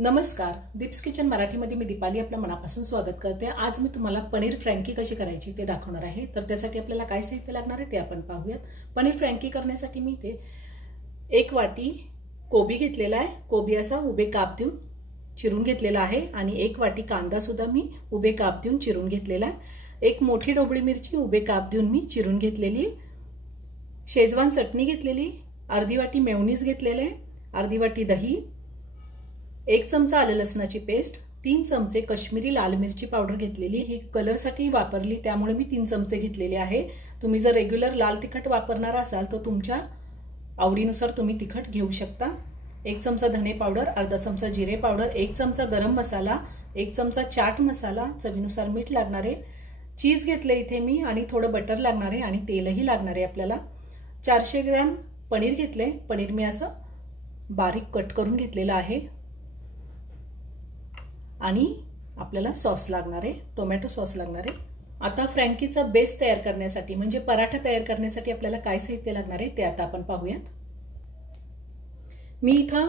नमस्कार, दीप्स किचन मराठीमध्ये मी दीपाली आपलं मनापासून स्वागत करते। आज मी तुम्हाला पनीर फ्रँकी कशी करायची ते दाखवणार आहे। तर त्यासाठी आपल्याला काय साहित्य लागणार आहे ते आपण पाहूयात। पनीर फ्रँकी करण्यासाठी मी इथे 1 वाटी कोबी घेतलेला आहे। कोबी असा उभे काप देऊन चिरून घेतलेला आहे आणि 1 वाटी कांदा सुद्धा मी उभे काप देऊन चिरून घेतलेला आहे। 1 मोठी ढोबळी मिरची उभे काप देऊन मी चिरून घेतलेली आहे। शेजवान चटणी घेतलेली, अर्धी वाटी मेयोनीज घेतलेले, अर्धी वाटी दही, 1 चमचा आले लसणाची पेस्ट, 3 चमचे काश्मीरी लाल मिरची पावडर घेतलेली। ही कलर साठी वापरली त्यामुळे मी 3 चमचे घेतलेले आहे। तुम्ही जर रेग्युलर लाल तिखट वापरणार असाल तर तुमच्या आवडीनुसार तुम्ही तिखट घेऊ शकता। 1 चमचा धने पावडर, अर्धा चमचा जिरे पावडर, 1 चमचा गरम मसाला, 1 चमचा चाट मसाला, चवीनुसार मीठ लागणार आहे। चीज घेतले इथे मी आणि थोडं बटर लागणार आहे आणि तेलही लागणार आहे आपल्याला। 400 ग्रॅम पनीर घेतले। पनीर मी असं बारीक कट करून घेतलेला आहे आणि आपल्याला सॉस लागणार आहे, टोमॅटो सॉस लागणार आहे। आता फ्रँकीचा बेस तयार करण्यासाठी म्हणजे पराठा तयार करण्यासाठी आपल्याला काय साहित्य लागणार आहे ते आता आपण पाहूयात। मी इथं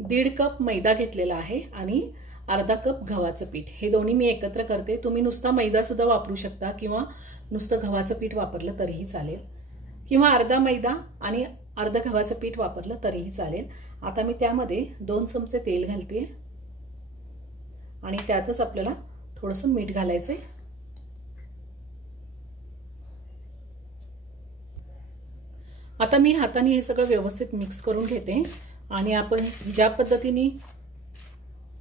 1.5 कप मैदा घेतलेला आहे आणि अर्धा कप गव्हाचं पीठ, हे दोन्ही मी एकत्र करते। तुम्ही नुसता मैदा सुद्धा वापरू शकता किंवा नुसतं गव्हाचं पीठ वापरलं तरीही चालेल, किंवा अर्धा मैदा आणि अर्धा गव्हाचं पीठ वापरलं तरीही चालेल। आता मी त्यामध्ये 2 चमचे तेल घालते आणि त्यातच आपल्याला थोडंसं मीठ घालायचंय। आता मी हाताने हे सगळं व्यवस्थित मिक्स करून घेते आणि आपण ज्या पद्धतीने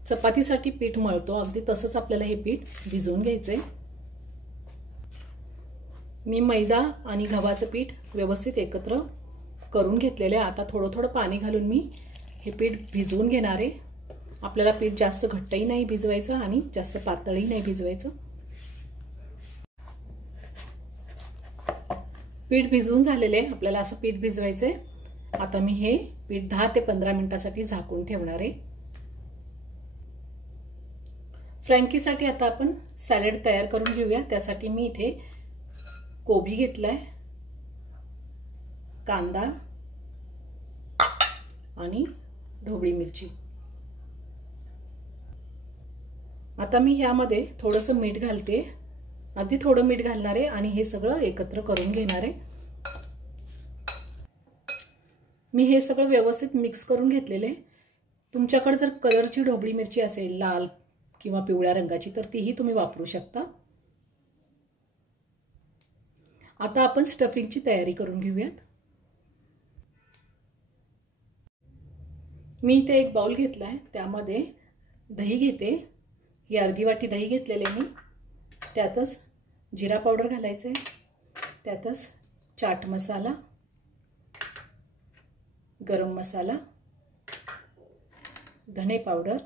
चपातीसाठी पीठ मळतो अगदी तसंच आपल्याला हे पीठ भिजवून घ्यायचंय। मी मैदा आणि गव्हाचं पीठ व्यवस्थित एकत्र करून घेतलेले। आता थोडं थोडं पाणी घालून मी हे पीठ भिजवून घेणार आहे। आपल्याला पीठ जास्त घट्टही नाही भिजवायचं आणि जास्त पातळही नाही भिजवायचं। पीठ भिजवून झालेले, आपल्याला असं पीठ भिजवायचंय। आता मी हे पीठ 10 ते 15 मिनिटांसाठी झाकून ठेवणार आहे। फ्रँकीसाठी आता आपण सॅलड तयार करून घेऊया। त्यासाठी मी इथे कोबी घेतलाय, कांदा आणि ढोबळी मिरची। आता मी ह्यामध्ये थोडंसं मीठ घालते, अगदी थोडं मीठ घालणार आहे आणि हे सगळं एकत्र करून घेणार आहे। मी हे सगळं व्यवस्थित मिक्स करून घेतलेले। तुमच्याकडे जर कलरची ढोबळी मिरची असेल, लाल किंवा पिवळ्या रंगाची, तर तीही तुम्ही वापरू शकता। आता आपण स्टफिंगची तयारी करून घेऊयात। मी इथे एक बाउल घेतलाय, त्यामध्ये दही घेते। ही अर्धी वाटी दही घेतलेले मी, त्यातच जिरा पावडर घालायचे, त्यातच चाट मसाला, गरम मसाला, धने पावडर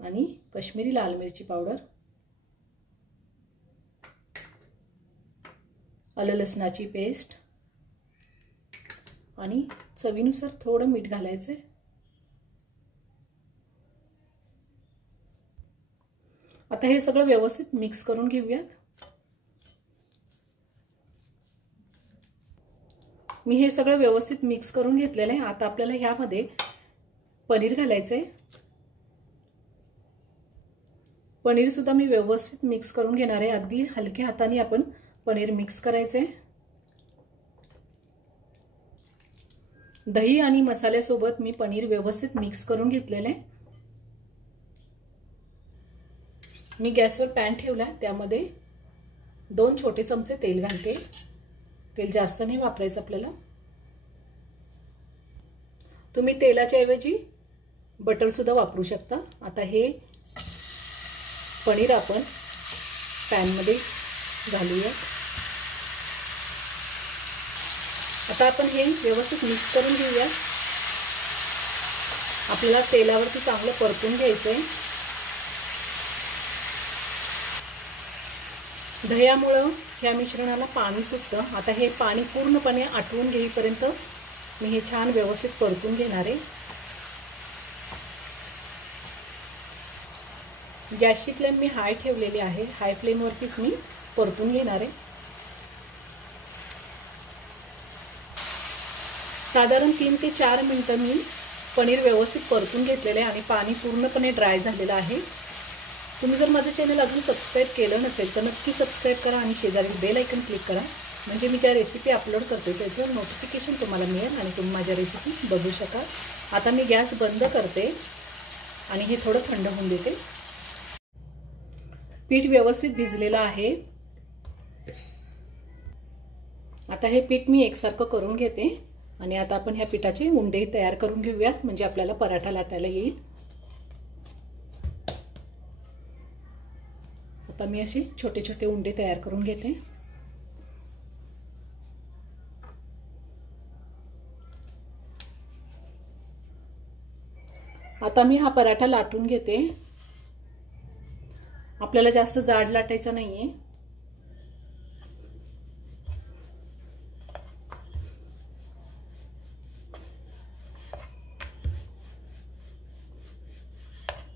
आणि काश्मीरी लाल मिरची पावडर, आलं लसणाची पेस्ट आणि चवीनुसार थोडं मीठ घालायचे। आता हे सगळं व्यवस्थित मिक्स करून घेऊयात। मी हे सगळं व्यवस्थित मिक्स करून घेतलेलं आहे। आता आपल्याला ह्यामध्ये पनीर घालायचंय। पनीर सुद्धा मी व्यवस्थित मिक्स करून घेणार आहे। अगदी हलक्या हाताने आपण पनीर मिक्स करायचंय। दही आणि मसाल्यासोबत मी पनीर व्यवस्थित मिक्स करून घेतलेलं आहे। मी गॅसवर पॅन ठेवला, त्यामध्ये 2 छोटे चमचे तेल घालते। तेल जास्त नाही वापरायचं आपल्याला। तुम्ही तेलाच्या ऐवजी बटर सुद्धा वापरू शकता। आता हे पनीर आपण पॅन मध्ये घालूया। आता आपण हे व्यवस्थित मिक्स करून घेऊया। आपल्याला तेलावरती चांगलं परतून घ्यायचंय। दह्यामुळे ह्या मिश्रणाला पाणी सुटतं। आता हे पाणी पूर्णपणे आटवून घेईपर्यंत मी हे छान व्यवस्थित परतून घेणार आहे। गॅसची फ्लेम मी हाय ठेवलेली आहे, हाय फ्लेमवरतीच मी परतून घेणार आहे। साधारण 3 ते 4 मिनिटं मी पनीर व्यवस्थित परतून घेतलेलं आहे आणि पाणी पूर्णपणे ड्राय झालेलं आहे। तुम्ही जर माझं चॅनल अजून सबस्क्राईब केलं नसेल तर नक्की सबस्क्राईब करा आणि शेजारी बेल आयकॉन क्लिक करा, म्हणजे मी ज्या रेसिपी अपलोड करते त्याचं नोटिफिकेशन तुम्हाला मिळेल आणि तुम्ही माझ्या रेसिपी बघू शकाल। आता मी गॅस बंद करते आणि हे थोडं थंड होऊन देते। पीठ व्यवस्थित भिजलेलं आहे। आता हे पीठ मी एकसारखं करून घेते आणि आता आपण ह्या पिठाचे उंडे तयार करून घेऊयात, म्हणजे आपल्याला पराठा लाटायला येईल। आता मी असे छोटे छोटे उंडे तयार करून घेते। आता मी हा पराठा लाटून घेते। आपल्याला जास्त जाड लाटायचा नाहीये।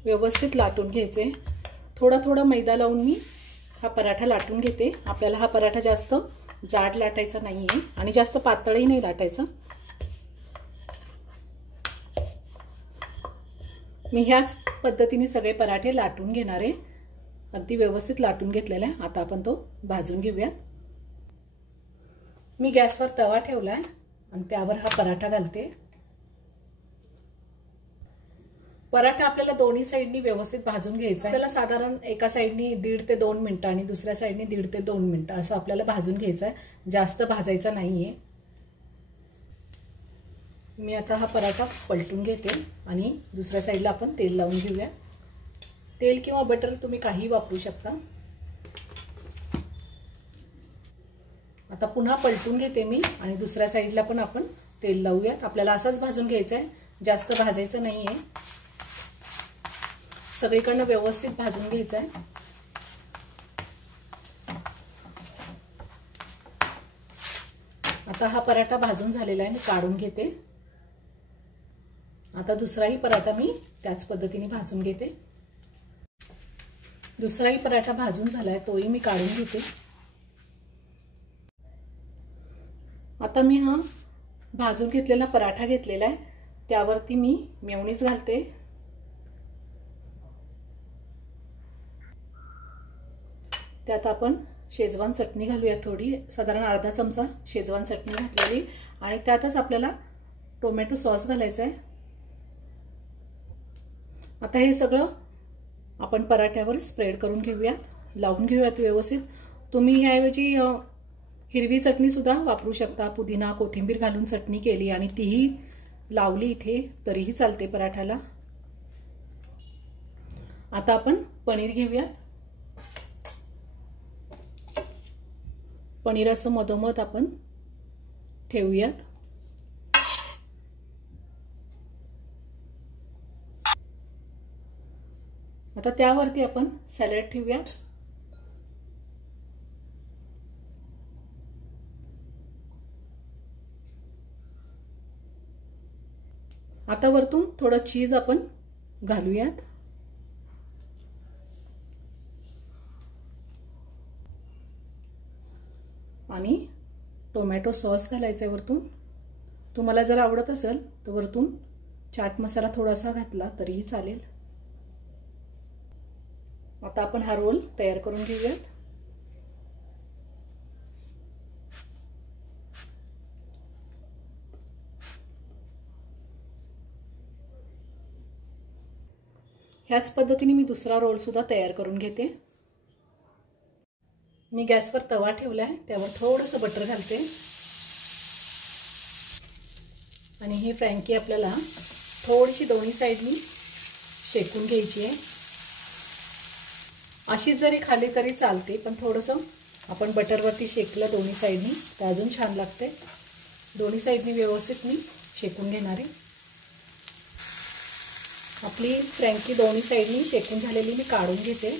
व्यवस्थित लाटून घ्यायचे। थोडा थोडा मैदा लावून मी हा पराठा लाटून घेते। आपल्याला हा पराठा जास्त जाड लाटायचा नाहीये आणि जास्त पातळही नाही लाटायचा। मी ह्याच पद्धतीने सगळे पराठे लाटून घेणार आहे। अगदी व्यवस्थित लाटून घेतलेला आहे। आता आपण तो भाजून घेऊया। मी गॅसवर तवा ठेवलाय आणि त्यावर हा पराठा घालते। पराठा आपल्याला दोन्ही साइडनी व्यवस्थित भाजून घ्यायचा आहे। आपल्याला साधारण एका साइडनी 1.5 ते 2 मिनिटं आणि दुसऱ्या साइडनी 1.5 ते 2 मिनिटं असं आपल्याला भाजून घ्यायचं आहे, जास्त भाजायचा नाहीये। मी आता हा पराठा पलटून घेते आणि दुसऱ्या साइडला आपण तेल लावून घेऊया। तेल किंवा बटर तुम्ही काही वापरू शकता। आता पुन्हा पलटून घेते मी आणि दुसऱ्या साइडला पण आपण तेल लावूयात। आपल्याला असंच भाजून घ्यायचं आहे, जास्त भाजायचं नाहीये। सगळीकडनं व्यवस्थित भाजून घ्यायचं आहे। आता हा पराठा भाजून झालेला आहे, मी काढून घेते। आता दुसराही पराठा मी त्याच पद्धतीने भाजून घेते। दुसराही पराठा भाजून झालाय, तोही मी काढून घेते। आता मी हा भाजून घेतलेला पराठा घेतलेला आहे, त्यावरती मी मेयोनीज घालते। त्यात आपण शेजवान चटणी घालूया थोडी, साधारण अर्धा चमचा शेजवान चटणी घातलेली आणि त्यातच आपल्याला टोमॅटो सॉस घालायचा आहे। आता हे सगळं आपण पराठ्यावर स्प्रेड करून घेऊयात, लावून घेऊयात व्यवस्थित। तुम्ही ह्याऐवजी हिरवी चटणी सुद्धा वापरू शकता। पुदिना कोथिंबीर घालून चटणी केली आणि तीही लावली इथे तरीही चालते पराठ्याला। आता आपण पनीर घेऊयात। पनीर असं मधोमध आपण ठेवूयात। आता त्यावरती आपण सॅलड ठेवूयात। आता वरतून थोडं चीज आपण घालूयात आणि टोमॅटो सॉस घालायचा वरतून। तुम्हाला जर आवडत असेल तर वरतून चाट मसाला थोडासा घातला तरीही चालेल। आता आपण हा रोल तयार करून घेऊयात। ह्याच पद्धतीने मी दुसरा रोल सुद्धा तयार करून घेते। मी गॅसवर तवा ठेवलाय, त्यावर थोडंसं बटर घालते आणि ही फ्रँकी आपल्याला थोडीशी दोन्ही साइडनी शेकून घ्यायची आहे। अशीच जरी खाली तरी चालते, पण थोडंसं आपण बटरवरती शेकलं दोन्ही साइडनी तर अजून छान लागते। दोन्ही साइडनी व्यवस्थित मी शेकून घेणार आहे। आपली फ्रँकी दोन्ही साइडनी शेकून झालेली मी काढून घेते।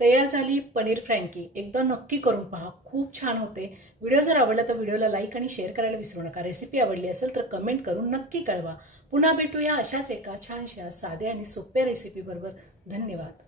तयार झाली पनीर फ्रँकी। एकदा नक्की करून पहा, खूप छान होते। व्हिडिओ जर आवडला तर व्हिडिओला लाईक आणि शेअर करायला विसरू नका। रेसिपी आवडली असेल तर कमेंट करून नक्की कळवा। पुन्हा भेटूया अशाच एका छानशा साध्या आणि सोप्या रेसिपी बरोबर। धन्यवाद।